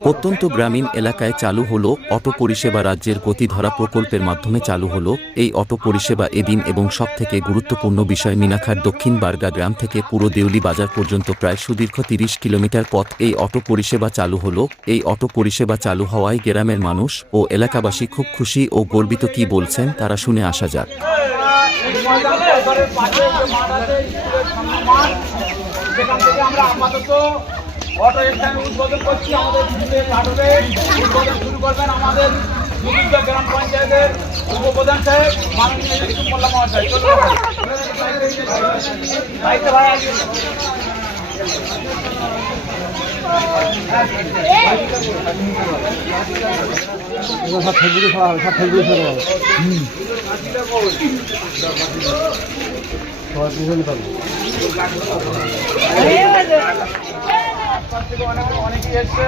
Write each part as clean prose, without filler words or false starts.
প্রত্যন্ত গ্রামীণ এলাকায় চালু হলো অটো পরিষেবা। রাজ্যের গতিধারা প্রকল্পের মাধ্যমে চালু হলো এই অটো পরিষেবা এদিন এবং সবথেকে গুরুত্বপূর্ণ বিষয় মিনাখার দক্ষিণ বারগা গ্রাম থেকে পুরো দেউলি বাজার পর্যন্ত প্রায় সুদীর্ঘ ৩০ কিলোমিটার পথ এই অটো পরিষেবা চালু হলো। এই অটো পরিষেবা চালু হওয়ায় গ্রামের মানুষ ও এলাকাবাসী খুব খুশি ও গর্বিত। কি বলছেন তারা শুনে আসা যাক। সেখান থেকে আমরা আপাতত অটো স্ট্যান্ড উদ্বোধন করছি। আমাদের উদ্বোধন শুরু করবেন আমাদের গ্রাম পঞ্চায়েতের উপপ্রধান সাহেব মাননীয় মোল্লা মহাশয়। অনেকেই এসছে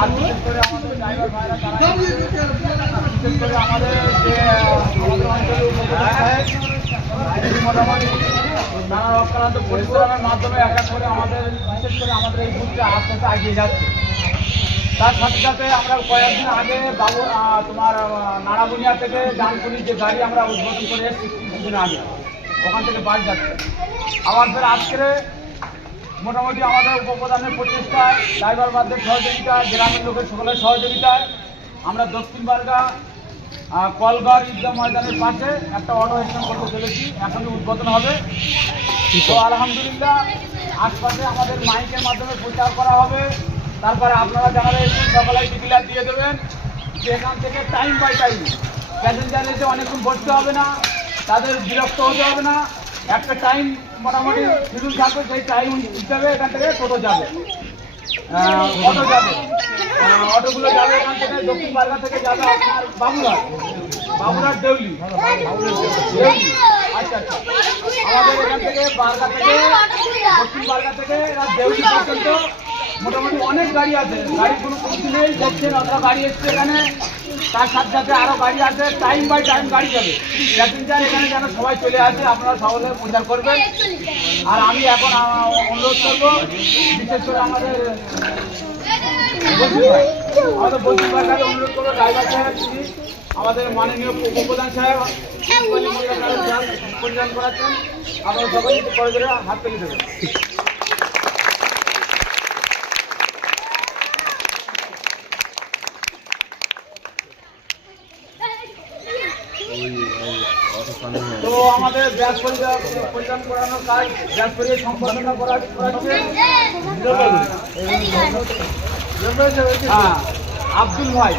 আর বিশেষ করে আমাদের ড্রাইভার ভাইরা তারা বিশেষ করে আমাদের যে আমাদের অঞ্চলের উপপ্রধান সাহেব মোটামুটি নানা অক্লান্ত পরিশ্রমের মাধ্যমে এক এক করে আমাদের বিশেষ করে আমাদের এই বুথটা আস্তে আস্তে এগিয়ে যাচ্ছে। তার সাথে সাথে আমরা কয়েকদিন আগে তোমার নাড়াবুনিয়া থেকে জানপুরির যে গাড়ি আমরা উদ্বোধন করে এসেছি কিছুদিন আগে, ওখান থেকে বাস যাচ্ছে। আবার ফের আজকে মোটামুটি আমাদের উপপ্রধানের প্রচেষ্টায়, ড্রাইভার বাসদের সহযোগিতায়, গ্রামের লোকের সকলের সহযোগিতায় আমরা দক্ষিণ বারগা কলগড় ঈদগাহ ময়দানের পাশে একটা অটো স্ট্যান্ড করতে চলেছি। এখনই উদ্বোধন হবে। তো আলহামদুলিল্লাহ আশপাশে আমাদের মাইকের মাধ্যমে প্রচার করা হবে। তারপরে আপনারা যারা এসে সকলে ডিক্লেয়ার দিয়ে দেবেন যে এখান থেকে টাইম বাই টাইম প্যাসেঞ্জার এসে অনেকক্ষণ বসতে হবে না, তাদের বিরক্ত হতে হবে না। একটা টাইম মোটামুটি শিডিউল থাকবে, সেই টাইম হিসাবে এখান থেকে টোটো যাবে, অটো যাবে। অটোগুলো যাবে এখান থেকে দক্ষিণ বারগা থেকে যাবে আপনার বাবুরহাট দেউলি। আচ্ছা আচ্ছা, আমাদের এখান থেকে বারগা থেকে দক্ষিণ বারগা থেকে দেউলি পর্যন্ত মোটামুটি অনেক গাড়ি আছে। গাড়ি কোনো কমতি নেই, দেখছেন অতটা গাড়ি এসছে এখানে। তার সাথে সাথে আরও গাড়ি আছে, টাইম বাই টাইম গাড়ি যাবে। প্যাসেঞ্জার এখানে যেন সবাই চলে আসে, আপনারা সকলে প্রচার করবেন। আর আমি এখন অনুরোধ করবো বিশেষ করে আমাদের বসির ভাইকে অনুরোধ করবো, ড্রাইভার সাহেব আমাদের মাননীয় উপপ্রধান সাহেব পরিচালনা করাচ্ছেন, আপনারা সকলে করে করে হাত পেলে দেবেন। তো আমাদের ব্যাস পরিধান করানোর কাজ, ব্যাস পরিয়ে সম্পাদনা করাচ্ছে আব্দুল ভাই।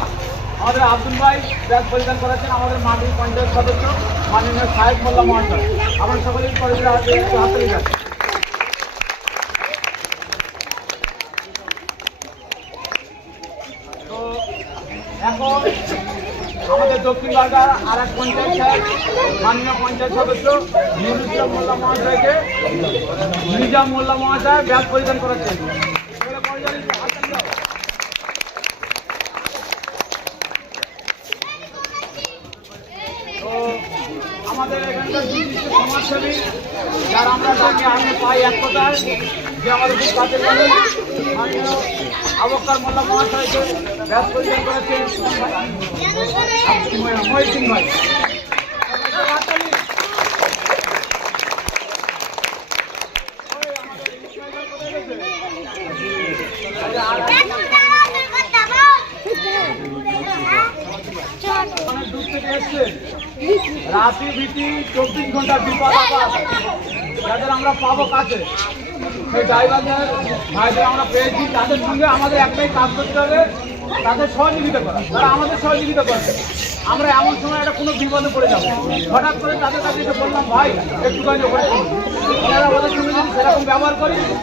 আমাদের আব্দুল ভাই ব্যাস পরিধান করাচ্ছেন আমাদের মাননীয় পঞ্চায়েত সদস্য মাননীয় সাহেব মোল্লা মহাশয়। আমরা সকলেই করে হাতে যাচ্ছি। তো এখন আমাদের দক্ষিণ বারগার আর এক পঞ্চায়েত সাহেব মাননীয় পঞ্চায়েত সদস্য নিজাম মোল্লা মহাশয়কে ব্যাস পরিধান করাচ্ছেন। তো আমাদের এখানকার বিশিষ্ট সমাজসেবী যারা আমরা তাকে আগে পাই এক কথায়, যে আমাদের খুব কাছের মানুষ মাননীয় আবক্কার মোল্লা মহাশয়কে ব্যাস পরিধান করেছেন মহিউদ্দিন ভাই। অনেক দূর থেকে এসছে, রাতি ভীতি 24 ঘন্টার বিপদ আপদ যাদের আমরা পাবো কাছে, সেই ড্রাইভারদের ভাইদের আমরা পেয়েছি। তাদের সঙ্গে আমাদের একটাই কাজ করতে হবে, তাদের সহযোগিতা করা। তারা আমাদের সহযোগিতা করবে। আমরা এমন সময় একটা কোনো বিপদে পড়ে যাবো, হঠাৎ করে তাদের কাছে বললাম ভাই একটুখানি ওখানে, ওনারা আমাদের সঙ্গে যদি সেরকম ব্যবহার করি